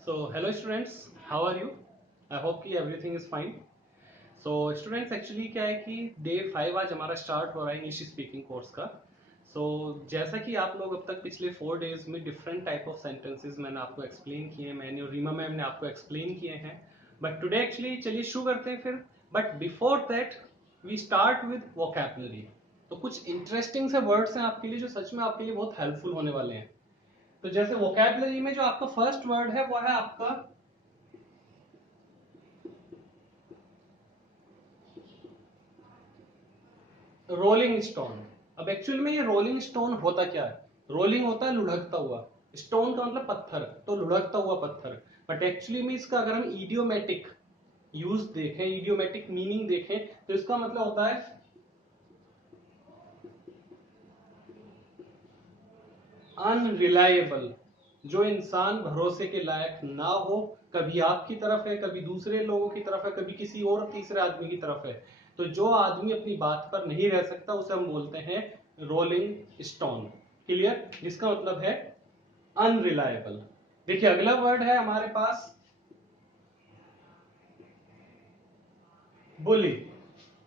So hello students, how are you? I hope कि everything is fine. So students actually क्या है कि day 5 आज हमारा स्टार्ट हो रहा है इंग्लिश स्पीकिंग कोर्स का. So जैसा कि आप लोग अब तक पिछले 4 डेज में डिफरेंट टाइप ऑफ सेंटेंसेस मैंने आपको एक्सप्लेन किए हैं, मैंने और रीमा मैम ने आपको एक्सप्लेन किए हैं. बट टुडे एक्चुअली चलिए शुरू करते हैं फिर. But before that we start with vocabulary. तो कुछ इंटरेस्टिंग से वर्ड्स हैं आपके लिए जो सच में आपके लिए बहुत हेल्पफुल होने वाले हैं. तो जैसे वोकैबुलरी में जो आपका फर्स्ट वर्ड है वो है आपका रोलिंग स्टोन. अब एक्चुअल में ये रोलिंग स्टोन होता क्या है? रोलिंग होता है लुढ़कता हुआ, स्टोन का मतलब पत्थर, तो लुढ़कता हुआ पत्थर. बट एक्चुअली में इसका अगर हम इडियोमेटिक यूज देखें, इडियोमेटिक मीनिंग देखें, तो इसका मतलब होता है अनरिलायबल. जो इंसान भरोसे के लायक ना हो, कभी आपकी तरफ है, कभी दूसरे लोगों की तरफ है, कभी किसी और तीसरे आदमी की तरफ है. तो जो आदमी अपनी बात पर नहीं रह सकता उसे हम बोलते हैं रोलिंग स्टोन. क्लियर? जिसका मतलब है अनरिलायबल. देखिए अगला वर्ड है हमारे पास बुली.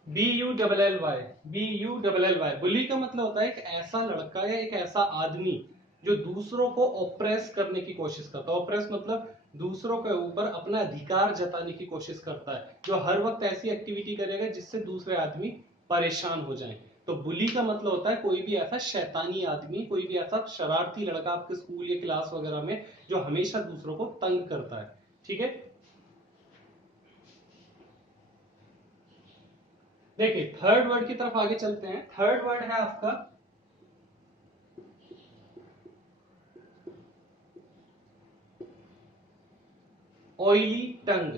BULLY. BULLY. बुली का मतलब होता है एक ऐसा लड़का या एक ऐसा आदमी जो दूसरों को ऑप्रेस करने की कोशिश करता है. ऑप्रेस मतलब दूसरों के ऊपर अपना अधिकार जताने की कोशिश करता है, जो हर वक्त ऐसी एक्टिविटी करेगा जिससे दूसरे आदमी परेशान हो जाएं. तो बुली का मतलब होता है कोई भी ऐसा शैतानी आदमी, कोई भी ऐसा शरारती लड़का आपके स्कूल या क्लास वगैरह में जो हमेशा दूसरों को तंग करता है. ठीक है. देखिए थर्ड वर्ड की तरफ आगे चलते हैं. थर्ड वर्ड है आपका ऑयली टंग.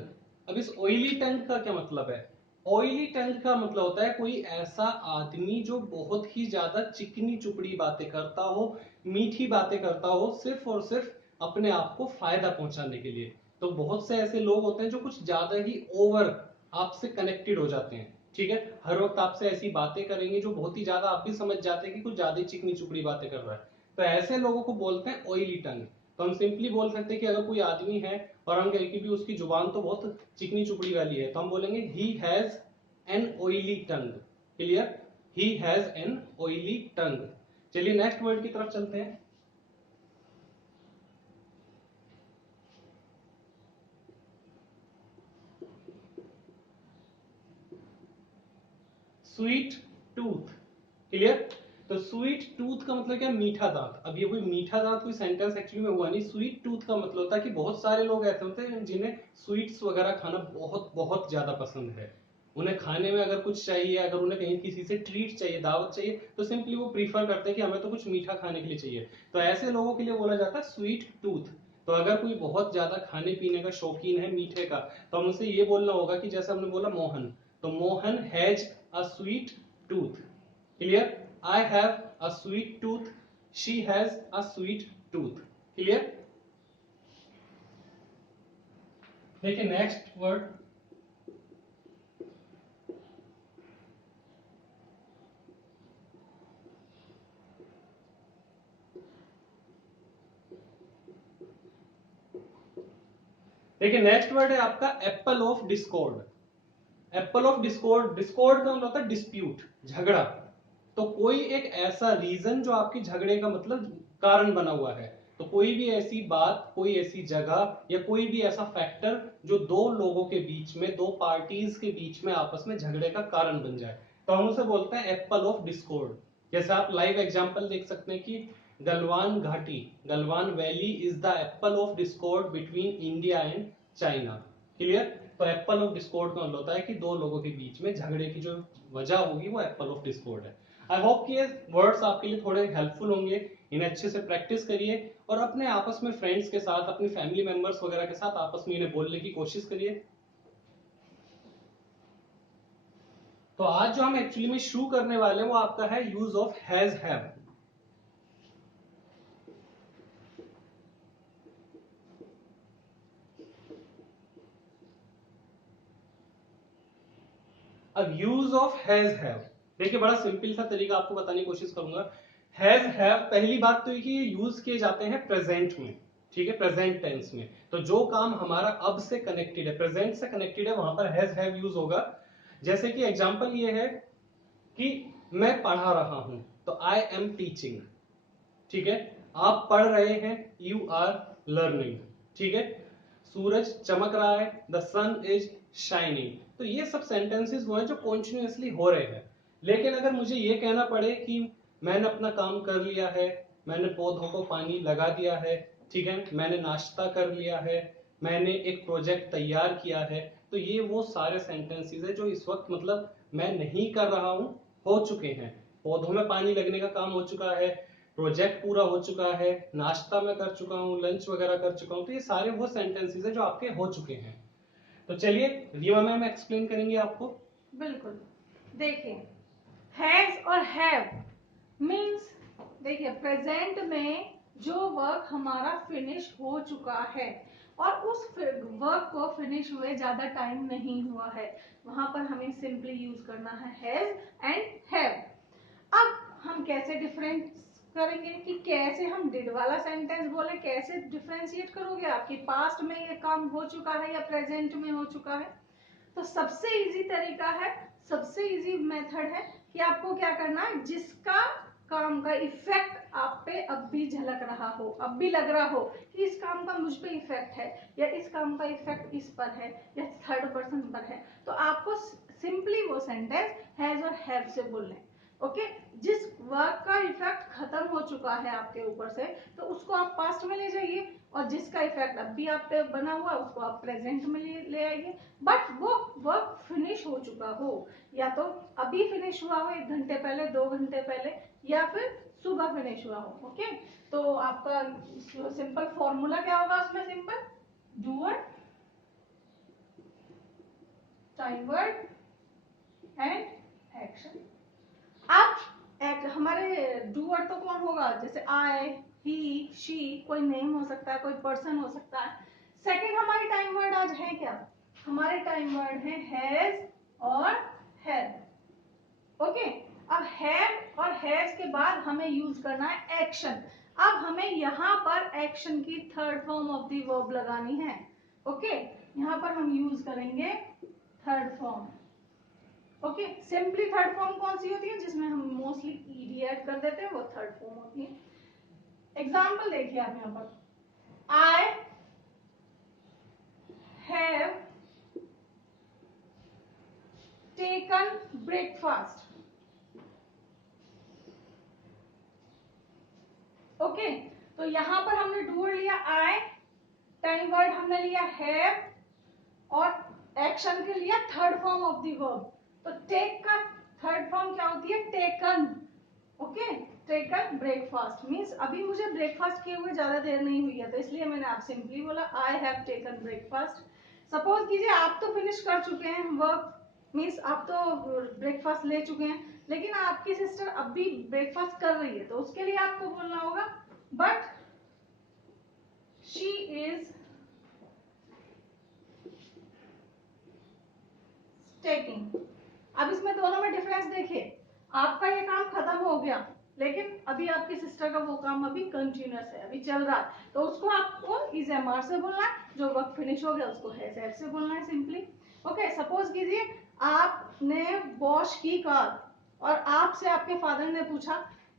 अब इस ऑयली टंग का क्या मतलब है? ऑयली टंग का मतलब होता है कोई ऐसा आदमी जो बहुत ही ज्यादा चिकनी चुपड़ी बातें करता हो, मीठी बातें करता हो, सिर्फ और सिर्फ अपने आप को फायदा पहुंचाने के लिए. तो बहुत से ऐसे लोग होते हैं जो कुछ ज्यादा ही ओवर आपसे कनेक्टेड हो जाते हैं. ठीक है, हर वक्त आपसे ऐसी बातें करेंगे जो बहुत ही ज्यादा आप भी समझ जाते हैं कि कुछ ज्यादा ही चिकनी चुपड़ी बातें कर रहा है. तो ऐसे लोगों को बोलते हैं ऑयली टंग. तो हम सिंपली बोल सकते हैं कि अगर कोई आदमी है और हम कहें कि भी उसकी जुबान तो बहुत चिकनी चुपड़ी वाली है, तो हम बोलेंगे he has an oily tongue. Clear? He has an oily tongue. चलिए नेक्स्ट वर्ड की तरफ चलते हैं. Sweet tooth. क्लियर? तो स्वीट टूथ का मतलब क्या? मीठा दांत. अब ये कोई मीठा दांत कोई सेंटेंस एक्चुअली में हुआ नहीं. स्वीट टूथ का मतलब होता है कि बहुत सारे लोग ऐसे होते हैं जिन्हें स्वीट्स वगैरह खाना बहुत बहुत ज्यादा पसंद है. उन्हें खाने में अगर कुछ चाहिए, अगर उन्हें कहीं किसी से ट्रीट चाहिए, दावत चाहिए, तो सिंपली वो प्रीफर करते हैं कि हमें तो कुछ मीठा खाने के लिए चाहिए. तो ऐसे लोगों के लिए बोला जाता है स्वीट टूथ. तो अगर कोई बहुत ज्यादा खाने पीने का शौकीन है मीठे का, तो हम उसे ये बोलना होगा कि जैसे हमने बोला मोहन, तो Mohan has a sweet tooth. Clear? I have a sweet tooth. She has a sweet tooth. Clear? देखिए नेक्स्ट वर्ड. देखिए नेक्स्ट वर्ड है आपका Apple of Discord. Apple of Discord. Discord का मतलब होता है डिस्प्यूट, झगड़ा. तो कोई एक ऐसा रीजन जो आपकी झगड़े का मतलब कारण बना हुआ है. तो कोई भी ऐसी बात, कोई ऐसी जगह या कोई भी ऐसा फैक्टर जो दो लोगों के बीच में, दो पार्टीज के बीच में आपस में झगड़े का कारण बन जाए, तो हम उसे बोलते हैं एप्पल ऑफ डिस्कॉर्ड. जैसे आप लाइव एग्जांपल देख सकते हैं कि गलवान घाटी, Galwan valley is the Apple of Discord between India and China. Clear? तो एप्पल ऑफ डिस्कॉर्ड का मतलब होता है कि दो लोगों के बीच में झगड़े की जो वजह होगी वो एप्पल ऑफ डिस्कॉर्ड है. आई होप कि ये वर्ड्स आपके लिए थोड़े हेल्पफुल होंगे. इन्हें अच्छे से प्रैक्टिस करिए और अपने आपस में फ्रेंड्स के साथ, अपनी फैमिली मेंबर्स वगैरह के साथ आपस में इन्हें बोलने की कोशिश करिए. तो आज जो हम एक्चुअली में शुरू करने वाले हैं वो आपका है यूज ऑफ हैज हैव. अब यूज ऑफ हैज हैव. देखिए बड़ा सिंपल सा तरीका आपको बताने की कोशिश करूंगा. हैज हैव, पहली बात तो ये कि ये यूज किए जाते हैं प्रेजेंट में. ठीक है, प्रेजेंट टेंस में। तो जो काम हमारा अब से कनेक्टेड है, प्रेजेंट से कनेक्टेड है, वहां पर हैज हैव यूज होगा। जैसे कि एग्जांपल ये है कि मैं पढ़ा रहा हूं, तो आई एम टीचिंग। ठीक है, आप पढ़ रहे हैं, यू आर लर्निंग। ठीक है, सूरज चमक रहा है, द सन इज शाइनिंग। तो ये सब सेंटेंसेस वो हैं जो कॉन्टिन्यूसली हो रहे हैं। लेकिन अगर मुझे ये कहना पड़े कि मैंने अपना काम कर लिया है, मैंने पौधों को पानी लगा दिया है, ठीक है, मैंने नाश्ता कर लिया है, मैंने एक प्रोजेक्ट तैयार किया है, तो ये वो सारे सेंटेंसेस है जो इस वक्त मतलब मैं नहीं कर रहा हूं, हो चुके हैं। पौधों में पानी लगने का काम हो चुका है, प्रोजेक्ट पूरा हो चुका है, नाश्ता मैं कर चुका हूं, लंच वगैरह कर चुका हूं। तो ये सारे वो सेंटेंसेस है जो आपके हो चुके हैं। तो चलिए रीमा मैम एक्सप्लेन करेंगे आपको। बिल्कुल, देखिए हैज और हैव मीन्स, देखिए प्रेजेंट में जो वर्क हमारा फिनिश हो चुका है और उस वर्क को फिनिश हुए ज्यादा टाइम नहीं हुआ है, वहां पर हमें सिंपली यूज करना है हैज एंड हैव। अब हम कैसे डिफरेंस करेंगे कि कैसे हम डिड वाला सेंटेंस बोले, कैसे डिफरेंशिएट करोगे आपकी पास्ट में ये काम हो चुका है या प्रेजेंट में हो चुका है। तो सबसे इजी तरीका है, सबसे इजी मेथड है कि आपको क्या करना है, जिसका काम का इफेक्ट आप पे अब भी झलक रहा हो, अब भी लग रहा हो कि इस काम का मुझ पे इफेक्ट है या इस काम का इफेक्ट इस पर है या थर्ड पर्सन पर है, तो आपको सिंपली वो सेंटेंस हैज और हैव से बोलना है। ओके, जिस वर्क का इफेक्ट खत्म हो चुका है आपके ऊपर से, तो उसको आप पास्ट में ले जाइए, और जिसका इफेक्ट अब भी आप पे बना हुआ उसको आप प्रेजेंट में ले आइए। बट वो वर्क फिनिश हो चुका हो, या तो अभी फिनिश हुआ हो 1 घंटे पहले, 2 घंटे पहले, या फिर सुबह फिनिश हुआ हो। ओके, तो आपका सिंपल फॉर्मूला क्या होगा उसमें, simple doer, time word and action. अब हमारे डूअर तो कौन होगा, जैसे आई, ही, शी, कोई नेम हो सकता है, कोई पर्सन हो सकता है। सेकंड हमारी टाइम वर्ड आज है क्या, हमारे टाइम वर्ड है हैज और हैव। ओके, अब हैव और हैज के बाद हमें यूज करना है एक्शन। अब हमें यहाँ पर एक्शन की third form of the verb लगानी है। ओके, यहाँ पर हम यूज करेंगे third form. Okay, simply third form कौन सी होती है, जिसमें हम मोस्टली ईडी ऐड कर देते हैं, वो थर्ड फॉर्म होती है। एग्जाम्पल देखिए आप यहाँ पर, I have taken breakfast. Okay, तो यहां पर हमने डूअर लिया आई, टाइम वर्ड हमने लिया हैव और एक्शन के लिया third form of the verb. तो टेक का थर्ड फॉर्म क्या होती है, taken. Okay, taken breakfast means अभी मुझे ब्रेकफास्ट किए हुए ज्यादा देर नहीं हुई है, तो इसलिए मैंने आप सिंपली बोला I have taken breakfast. Suppose कीजिए आप तो फिनिश कर चुके हैं वर्क, मींस आप तो ब्रेकफास्ट ले चुके हैं, लेकिन आपकी सिस्टर अब भी ब्रेकफास्ट कर रही है, तो उसके लिए आपको बोलना होगा बट शी इज टेकिंग। अब इसमें दोनों में डिफरेंस देखिए, आपका ये काम खत्म हो गया, लेकिन अभी आपकी सिस्टर का वो काम अभी कंटिन्यूअस है, अभी चल रहा है, तो उसको आपको इज एमआर से बोलना है, जो वर्क फिनिश हो गया उसको हैज हैव से बोलना है सिंपली। ओके, सपोज कीजिए आपने वॉश की कार और आपसे आपके फादर ने पूछा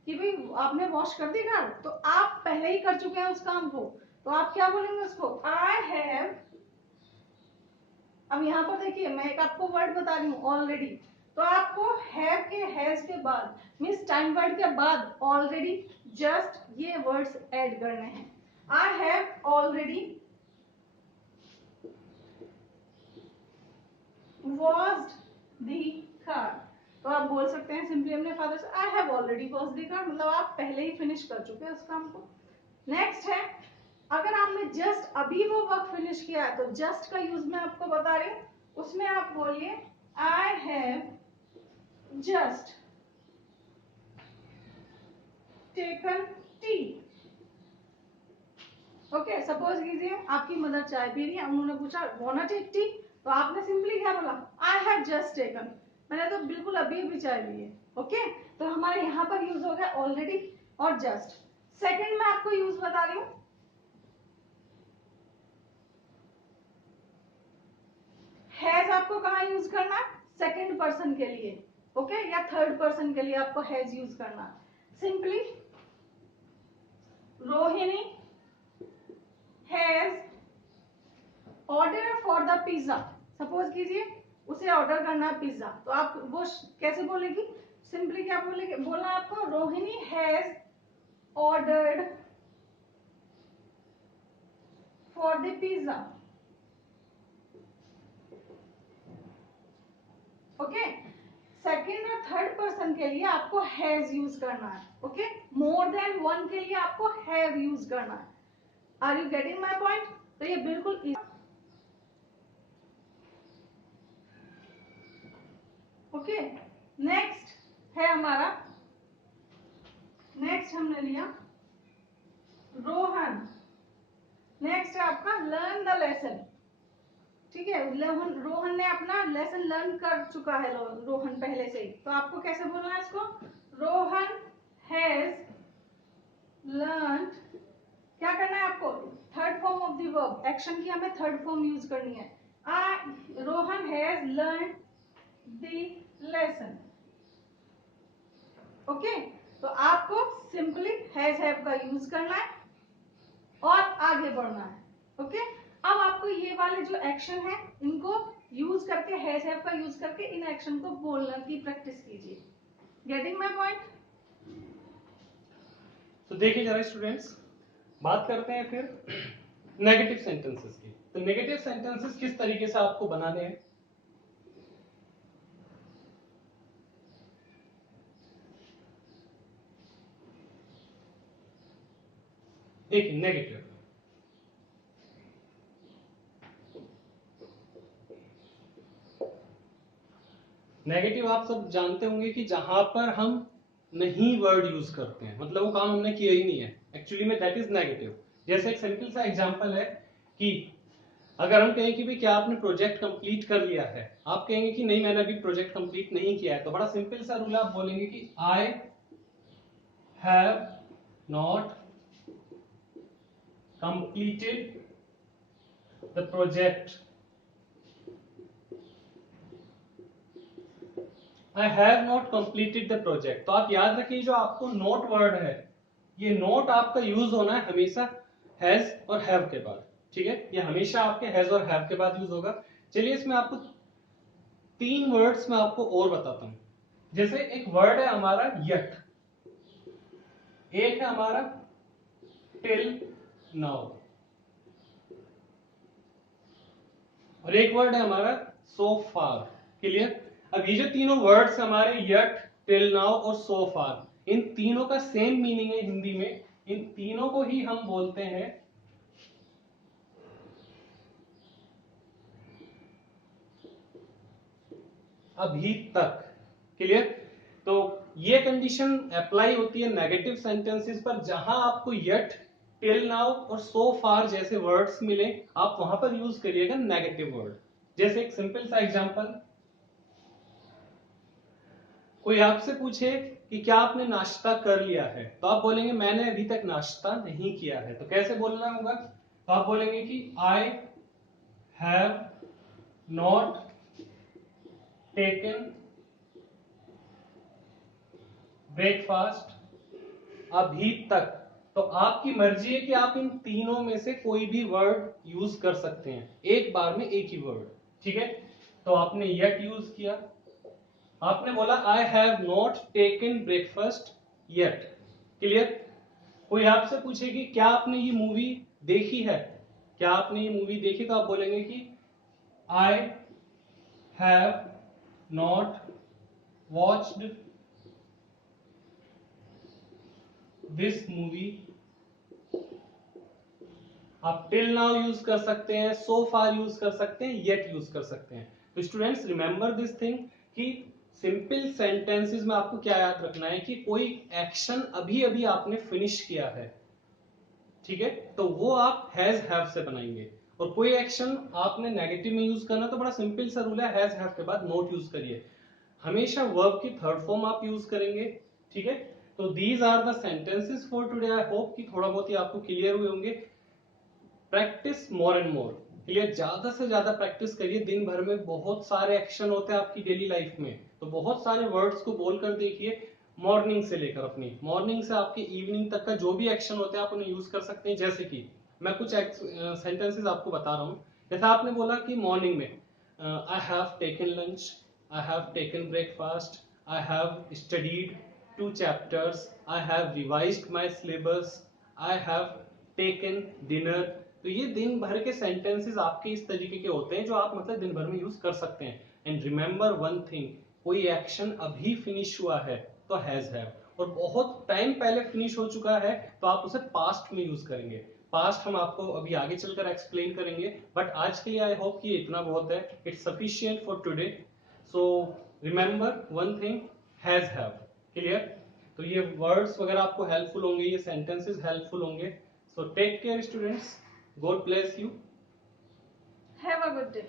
कि भाई आपने वॉश कर दी कार, तो आप पहले ही कर चुके हैं उस काम को, तो आप क्या बोलेंगे उसको, आई हैव। अब यहाँ पर देखिए मैं एक आपको वर्ड बता रही हूँ ऑलरेडी, तो आपको हैव के हैज के बाद मीन्स टाइम वर्ड के बाद ऑलरेडी जस्ट ये वर्ड्स ऐड करने हैं। I have already washed the car, तो आप बोल सकते हैं सिंपली अपने फादर से I have already washed the car, मतलब आप पहले ही फिनिश कर चुके हैं उस काम को। नेक्स्ट है, अगर आपने जस्ट अभी वो वर्क फिनिश किया है, तो जस्ट का यूज मैं आपको बता रही हूँ, उसमें आप बोलिए I have just taken T. Okay, suppose कीजिए आपकी मदर चाय पी रही है, उन्होंने पूछा वांट टू टेक टी, तो आपने सिंपली क्या बोला, आई हैव जस्ट टेकन, मैंने तो बिल्कुल अभी अभी चाय पी है। ओके, तो हमारे यहाँ पर यूज हो गया ऑलरेडी और जस्ट। सेकंड मैं आपको यूज बता रही हूँ, सेकंड पर्सन के लिए, ओके, या थर्ड पर्सन के लिए आपको हैज यूज करना। Simply Rohini has order for the pizza, suppose कीजिए उसे ऑर्डर करना पिज्जा, तो आप वो कैसे बोलेगी? सिंपली क्या बोलेगी, बोलना आपको Rohini has ordered for the pizza, okay. Second और थर्ड पर्सन के लिए आपको हैज यूज करना है, ओके। मोर देन वन के लिए आपको हैव यूज करना है। Are you getting my point? तो ये बिल्कुल ओके। नेक्स्ट है हमारा, नेक्स्ट हमने लिया रोहन। नेक्स्ट है आपका लर्न द लेसन, ठीक है। रोहन ने अपना लेसन लर्न कर चुका है, रोहन पहले से ही, तो आपको कैसे बोलना है इसको? रोहन हैज लर्न, क्या करना है आपको? Third form of the verb, action की हमें थर्ड फॉर्म यूज करनी है। Rohan has learn the lesson, okay. तो आपको सिंपली हैज हैव का यूज करना है और आगे बढ़ना है, ओके। अब आपको ये वाले जो एक्शन है इनको यूज करके, हैज हैव का यूज करके इन एक्शन को बोलने की प्रैक्टिस कीजिए। Getting my point? तो देखिए जरा स्टूडेंट्स, बात करते हैं फिर नेगेटिव सेंटेंसेस की। तो नेगेटिव सेंटेंसेस किस तरीके से आपको बनाने हैं? देखिए नेगेटिव, नेगेटिव आप सब जानते होंगे कि जहां पर हम नहीं वर्ड यूज करते हैं, मतलब वो काम हमने किया ही नहीं है, एक्चुअली में दैट इज नेगेटिव। जैसे एक सिंपल सा एग्जांपल है कि अगर हम कहें कि भाई क्या आपने प्रोजेक्ट कंप्लीट कर लिया है, आप कहेंगे कि नहीं मैंने अभी प्रोजेक्ट कंप्लीट नहीं किया है, तो बड़ा सिंपल सा रूल आप बोलेंगे कि I have not completed the project, I have not completed the project. तो आप याद रखिए जो आपको नोट वर्ड है, ये नोट आपका यूज होना है हमेशा हैज और हैव के बाद, ठीक है। ये हमेशा आपके हैज और हैव के बाद यूज होगा। चलिए इसमें आपको तीन वर्ड्स में आपको और बताता हूं। जैसे एक वर्ड है हमारा यट, एक है हमारा टिल नाउ, और एक वर्ड है हमारा सो फार। क्लियर? अब ये जो तीनों वर्ड्स हमारे यट, टिल नाउ और सो फार, इन तीनों का सेम मीनिंग है हिंदी में। इन तीनों को ही हम बोलते हैं अभी तक। क्लियर? तो ये कंडीशन अप्लाई होती है नेगेटिव सेंटेंसेस पर, जहां आपको यट, टिल नाउ और सो फार जैसे वर्ड्स मिले, आप वहां पर यूज करिएगा नेगेटिव वर्ड। जैसे एक सिंपल सा एग्जांपल, कोई आपसे पूछे कि क्या आपने नाश्ता कर लिया है, तो आप बोलेंगे मैंने अभी तक नाश्ता नहीं किया है। तो कैसे बोलना होगा? तो आप बोलेंगे कि I have not taken breakfast अभी तक। तो आपकी मर्जी है कि आप इन तीनों में से कोई भी वर्ड यूज कर सकते हैं एक बार में, एक ही वर्ड, ठीक है। तो आपने येट यूज किया, आपने बोला I have not taken breakfast yet. Clear? कोई आपसे पूछेगी क्या आपने ये मूवी देखी है, क्या आपने ये मूवी देखी, तो आप बोलेंगे कि I have not watched this movie. आप टिल नाउ यूज कर सकते हैं, सो फार यूज कर सकते हैं, येट यूज कर सकते हैं। तो स्टूडेंट्स रिमेंबर दिस थिंग कि सिंपल सेंटेंसेस में आपको क्या याद रखना है कि कोई एक्शन अभी अभी आपने फिनिश किया है, ठीक है, तो वो आप हैज हैव से बनाएंगे। और कोई एक्शन आपने नेगेटिव में यूज करना, तो बड़ा सिंपल सा रूल है, हैज हैव के बाद नोट यूज करिए, हमेशा वर्ब की थर्ड फॉर्म आप यूज करेंगे, ठीक है। तो these are the sentences for today. I hope कि थोड़ा बहुत ही आपको क्लियर हुए होंगे। Practice more and more. Clear? ज्यादा से ज्यादा प्रैक्टिस करिए। दिन भर में बहुत सारे एक्शन होते हैं आपकी डेली लाइफ में, तो बहुत सारे वर्ड्स को बोलकर देखिए। मॉर्निंग से लेकर अपनी मॉर्निंग से आपके इवनिंग तक का जो भी एक्शन होते हैं आप उन्हें यूज कर सकते हैं। जैसे कि मैं कुछ सेंटेंसेस आपको बता रहा हूँ। जैसे आपने बोला कि मॉर्निंग में I have taken lunch, I have taken breakfast, I have studied 2 chapters, I have revised my syllabus, I have taken dinner। तो ये दिन भर के सेंटेंसेस आपके इस तरीके के होते हैं जो आप मतलब दिन भर में यूज कर सकते हैं। एंड रिमेंबर वन थिंग, कोई एक्शन अभी फिनिश हुआ है तो हैज हैव, और बहुत टाइम पहले फिनिश हो चुका है तो आप उसे पास्ट में यूज करेंगे। पास्ट हम आपको अभी आगे चलकर एक्सप्लेन करेंगे, बट आज के लिए आई होप कि इतना बहुत है। It's sufficient for today. So remember one thing, has have. Clear? तो ये वर्ड्स वगैरह आपको हेल्पफुल होंगे, ये सेंटेंसेस हेल्पफुल होंगे। So take care students, God bless you. Have a good day.